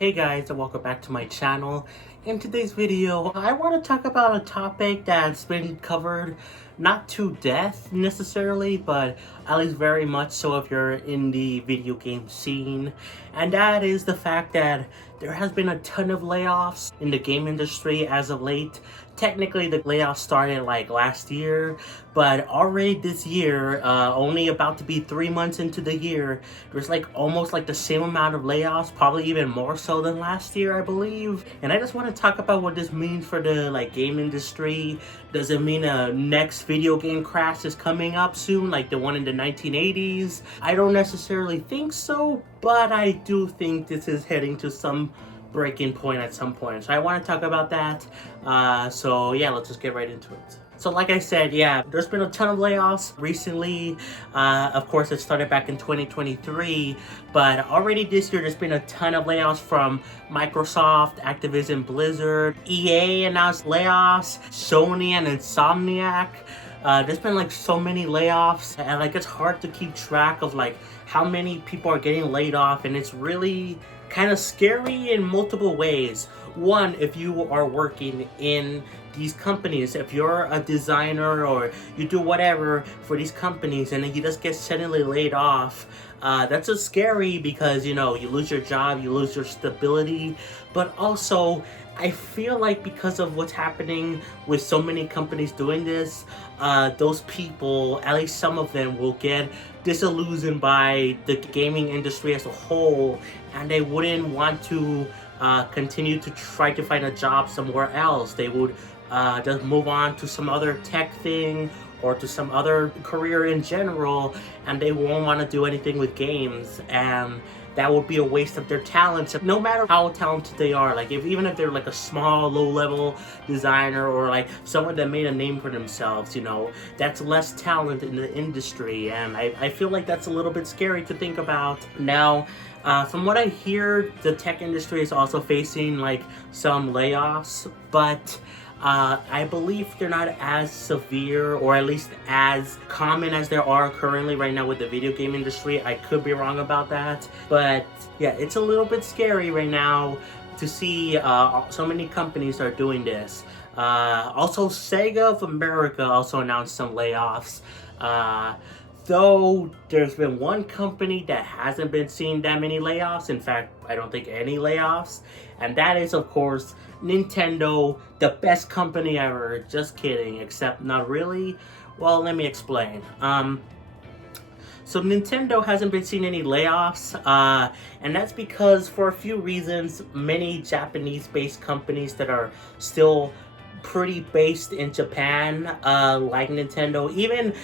Hey guys, and welcome back to my channel. In today's video, I want to talk about a topic that's been covered not to death necessarily, but at least very much so if you're in the video game scene. And that is the fact that there has been a ton of layoffs in the game industry as of late. Technically, the layoffs started like last year, but already this year, only about to be 3 months into the year, there's like almost like the same amount of layoffs, probably even more so than last year, I believe. And I just want to talk about what this means for the game industry. Does it mean a next video game crash is coming up soon, like the one in the 1980s? I don't necessarily think so, but I do think this is heading to some breaking point at some point. So I want to talk about that. So yeah, let's just get right into it. So like I said, yeah, there's been a ton of layoffs recently. Of course, it started back in 2023, but already this year there's been a ton of layoffs from Microsoft, Activision Blizzard, EA announced layoffs, Sony and Insomniac. There's been like so many layoffs, and like it's hard to keep track of like how many people are getting laid off, and it's really kind of scary in multiple ways. One, if you are working in these companies, if you're a designer or you do whatever for these companies and then you just get suddenly laid off, that's just scary because you lose your job, you lose your stability. But also I feel like because of what's happening with so many companies doing this, those people, at least some of them, will get disillusioned by the gaming industry as a whole, and they wouldn't want to continue to try to find a job somewhere else. They would just move on to some other tech thing or to some other career in general, and they won't want to do anything with games, and that would be a waste of their talents. No matter how talented they are, like even if they're like a small low-level designer or like someone that made a name for themselves, that's less talent in the industry, and I feel like that's a little bit scary to think about. Now, from what I hear, the tech industry is also facing like some layoffs, but I believe they're not as severe, or at least as common as there are currently right now with the video game industry. I could be wrong about that, but yeah, it's a little bit scary right now to see so many companies are doing this. Also, Sega of America also announced some layoffs. Though there's been one company that hasn't been seeing that many layoffs, in fact, I don't think any layoffs, and that is, of course, Nintendo, the best company ever. Just kidding, except not really. Well, let me explain. So Nintendo hasn't been seeing any layoffs, and that's because, for a few reasons, many Japanese-based companies that are still pretty based in Japan, like Nintendo, even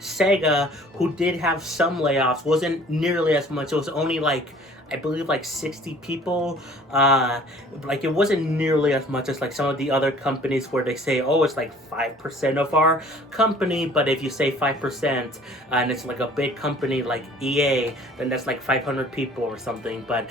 Sega, who did have some layoffs, wasn't nearly as much. It was only like, I believe, like 60 people. Like it wasn't nearly as much as like some of the other companies where they say, oh, it's like 5% of our company. But if you say 5% and it's like a big company like EA, then that's like 500 people or something. But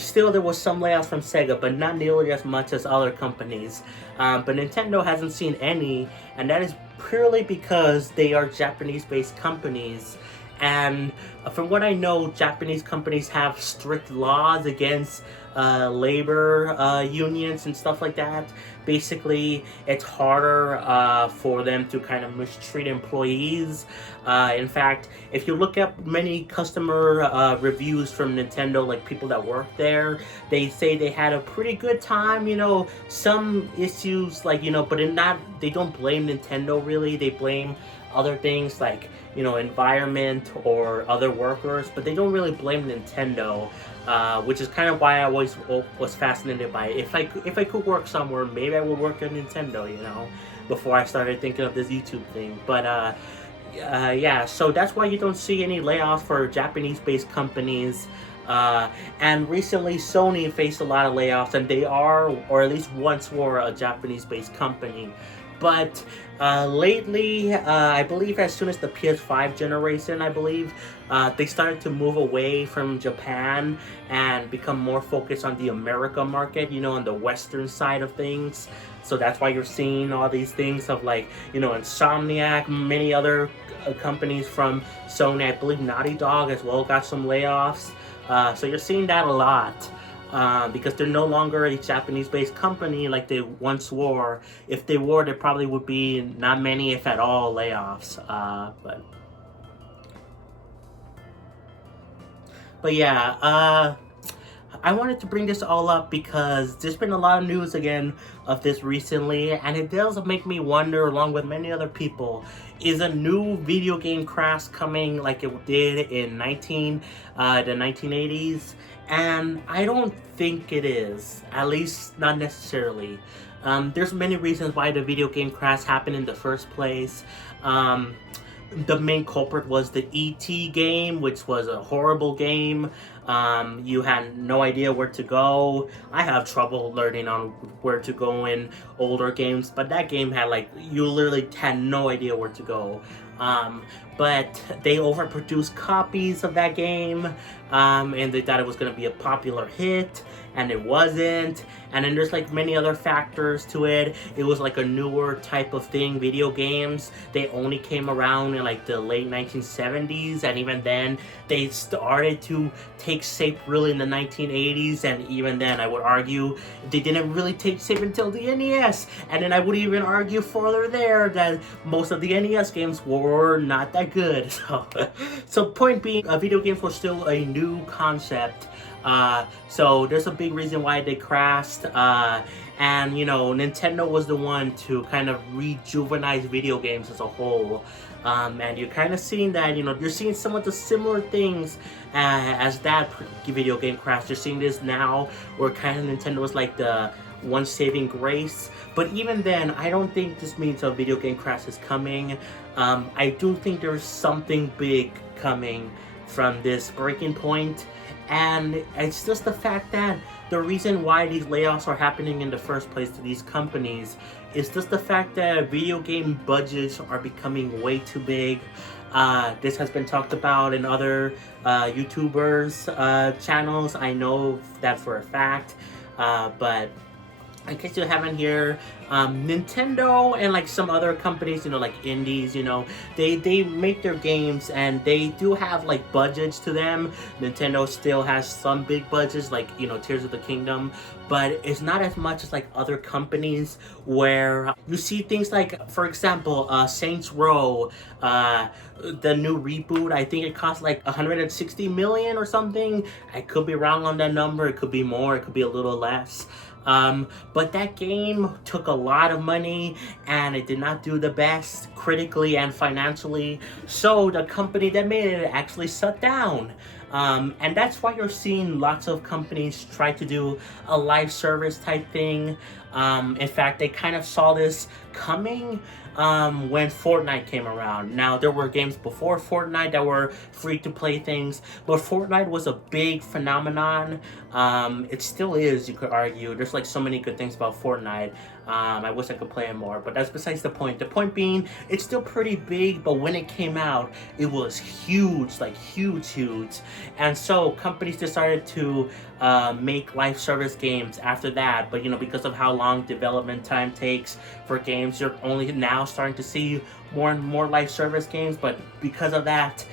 still, there was some layoffs from Sega, but not nearly as much as other companies. But Nintendo hasn't seen any, and that is purely because they are Japanese-based companies. And from what I know, Japanese companies have strict laws against labor unions and stuff like that. Basically, it's harder for them to kind of mistreat employees. In fact, if you look up many customer reviews from Nintendo, like people that work there, they say they had a pretty good time. Some issues, like, but they don't blame Nintendo really. They blame other things like environment or other workers, but they don't really blame Nintendo, which is kind of why I always was fascinated by it. If I could work somewhere, maybe I would work at Nintendo, before I started thinking of this YouTube thing. But yeah, so that's why you don't see any layoffs for Japanese-based companies. And recently Sony faced a lot of layoffs, and they are, or at least once were, a Japanese-based company. But lately, I believe as soon as the PS5 generation, they started to move away from Japan and become more focused on the America market, on the Western side of things. So that's why you're seeing all these things of like, Insomniac, many other companies from Sony. I believe Naughty Dog as well got some layoffs. So you're seeing that a lot. because they're no longer a Japanese-based company like they once were. If they were, there probably would be not many, if at all, layoffs. But yeah, I wanted to bring this all up because there's been a lot of news again of this recently, and it does make me wonder, along with many other people, is a new video game crash coming like it did in the 1980s? And I don't think it is, at least not necessarily. There's many reasons why the video game crash happened in the first place. The main culprit was the E.T. game, which was a horrible game. You had no idea where to go. I have trouble learning on where to go in older games, but that game had you literally had no idea where to go. But they overproduced copies of that game, and they thought it was going to be a popular hit, and it wasn't. And then there's many other factors to it. It was a newer type of thing. Video games, they only came around in the late 1970s, and even then they started to take shape really in the 1980s, and even then I would argue they didn't really take shape until the NES. And then I would even argue further there that most of the NES games were not that good. So point being, video games were still a new concept. So there's a big reason why they crashed, and Nintendo was the one to kind of rejuvenize video games as a whole, and you're kind of seeing that, you're seeing some of the similar things as that video game crash. You're seeing this now where kind of Nintendo was the one saving grace, but even then I don't think this means a video game crash is coming. I do think there's something big coming from this breaking point. And it's just the fact that the reason why these layoffs are happening in the first place to these companies is just the fact that video game budgets are becoming way too big. This has been talked about in other YouTubers' channels. I know that for a fact, but in case you haven't heard, Nintendo and some other companies, indies, they make their games and they do have budgets to them. Nintendo still has some big budgets, Tears of the Kingdom, but it's not as much as other companies where you see things for example, Saints Row, the new reboot. I think it cost 160 million or something. I could be wrong on that number. It could be more, it could be a little less. But that game took a lot of money and it did not do the best critically and financially. So the company that made it actually shut down. And that's why you're seeing lots of companies try to do a live service type thing. In fact, they kind of saw this coming when Fortnite came around. Now, there were games before Fortnite that were free-to-play things, but Fortnite was a big phenomenon. It still is, you could argue. There's so many good things about Fortnite. I wish I could play it more, but that's besides the point. The point being, it's still pretty big, but when it came out, it was huge, huge. And so companies decided to make live service games after that, but because of how long development time takes for games, you're only now starting to see more and more live service games. But because of that,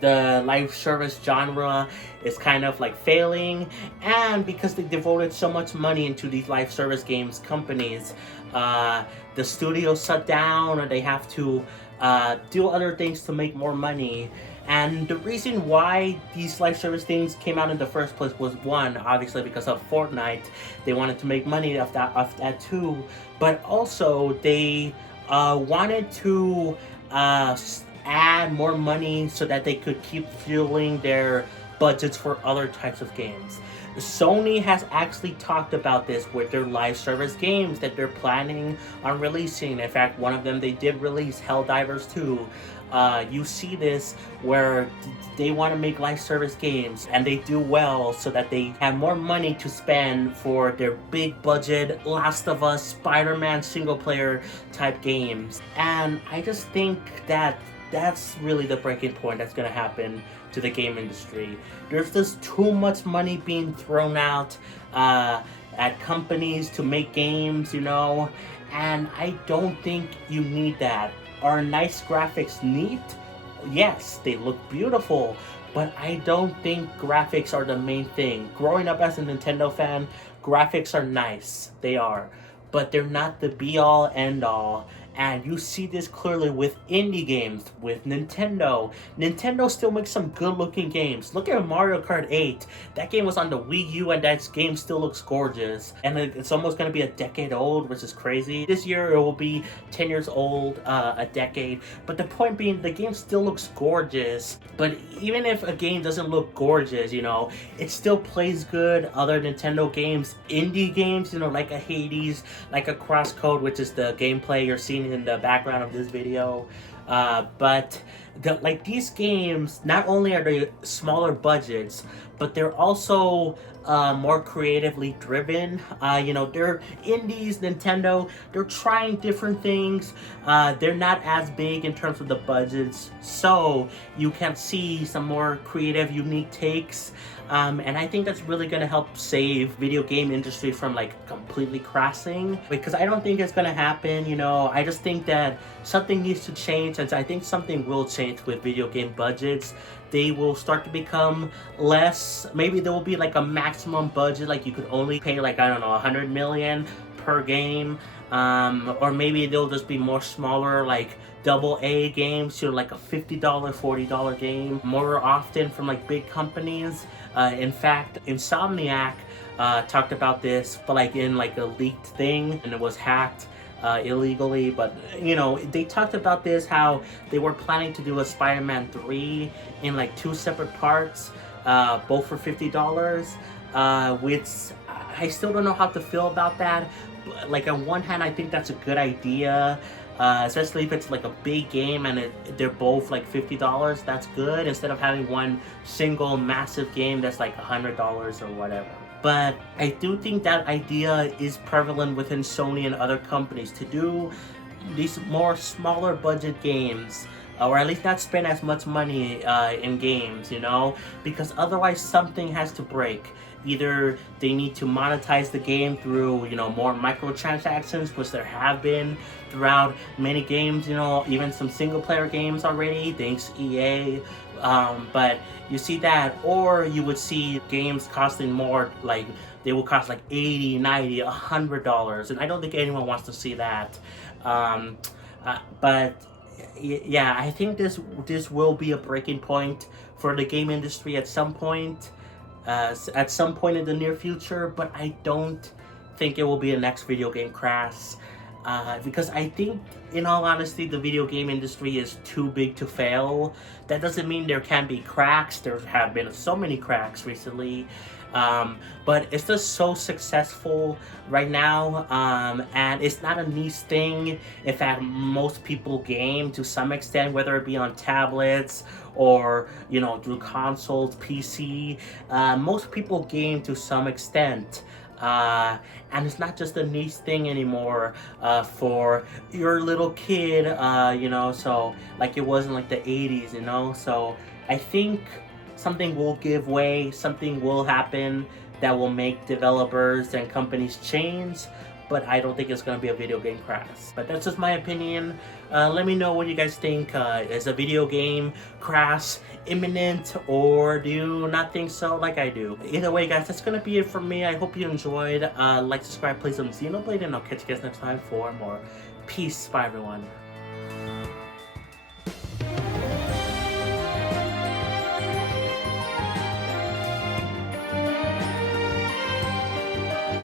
the live service genre is kind of failing, and because they devoted so much money into these live service games companies, the studios shut down, or they have to do other things to make more money. And the reason why these live service things came out in the first place was, one, obviously because of Fortnite. They wanted to make money off that too, but also they wanted to add more money so that they could keep fueling their budgets for other types of games. Sony has actually talked about this with their live service games that they're planning on releasing. In fact, one of them, they did release Helldivers 2. You see this where they want to make live service games and they do well so that they have more money to spend for their big budget Last of Us, Spider-Man single player type games. And I just think that that's really the breaking point that's going to happen to the game industry. There's just too much money being thrown out at companies to make games, and I don't think you need that. Are nice graphics neat? Yes, they look beautiful, but I don't think graphics are the main thing. Growing up as a Nintendo fan, graphics are nice. They are. But they're not the be-all, end-all. And you see this clearly with indie games, with Nintendo. Nintendo still makes some good-looking games. Look at Mario Kart 8. That game was on the Wii U, and that game still looks gorgeous. And it's almost going to be a decade old, which is crazy. This year, it will be 10 years old, a decade. But the point being, the game still looks gorgeous. But even if a game doesn't look gorgeous, you know, it still plays good. Other Nintendo games, indie games, you know, like a Hades, like a Crosscode, which is the gameplay you're seeing in the background of this video. But like these games, not only are they smaller budgets, but they're also more creatively driven. You know, they're indies, Nintendo, they're trying different things. They're not as big in terms of the budgets, so you can see some more creative, unique takes. And I think that's really going to help save video game industry from like completely crashing, because I don't think it's going to happen. You know, I just think that something needs to change, and I think something will change with video game budgets. They will start to become less. Maybe there will be like a maximum budget, like you could only pay like, I don't know, 100 million per game. Or maybe they'll just be more smaller, like AA games, you know, like a $50, $40 game more often from like big companies. In fact, Insomniac talked about this, but like in like a leaked thing, and it was hacked illegally. But you know, they talked about this, how they were planning to do a Spider-Man 3 in like 2 separate parts, both for $50, which I still don't know how to feel about that. Like on one hand, I think that's a good idea, especially if it's like a big game and they're both like $50. That's good, instead of having one single massive game that's like $100 or whatever. But I do think that idea is prevalent within Sony and other companies to do these more smaller budget games, or at least not spend as much money in games, you know, because otherwise something has to break. Either they need to monetize the game through, you know, more microtransactions, which there have been throughout many games, you know, even some single player games already, thanks EA. But you see that, or you would see games costing more, like they will cost like $80, $90, $100, and I don't think anyone wants to see that. But yeah, I think this will be a breaking point for the game industry at some point. At some point in the near future, but I don't think it will be a next video game crash, because I think, in all honesty, the video game industry is too big to fail. That doesn't mean there can't be cracks. There have been so many cracks recently, but it's just so successful right now, and it's not a niche thing. In fact, most people game to some extent, whether it be on tablets or, you know, through consoles, PC. Most people game to some extent. And it's not just a niche thing anymore for your little kid, you know, so like it was in like the 80s, you know. So I think something will give way, something will happen that will make developers and companies change, but I don't think it's going to be a video game crash. But that's just my opinion. Let me know what you guys think. Is a video game crash imminent, or do you not think so like I do? Either way, guys, that's going to be it from me. I hope you enjoyed. Like, subscribe, play some Xenoblade, and I'll catch you guys next time for more. Peace. Bye, everyone.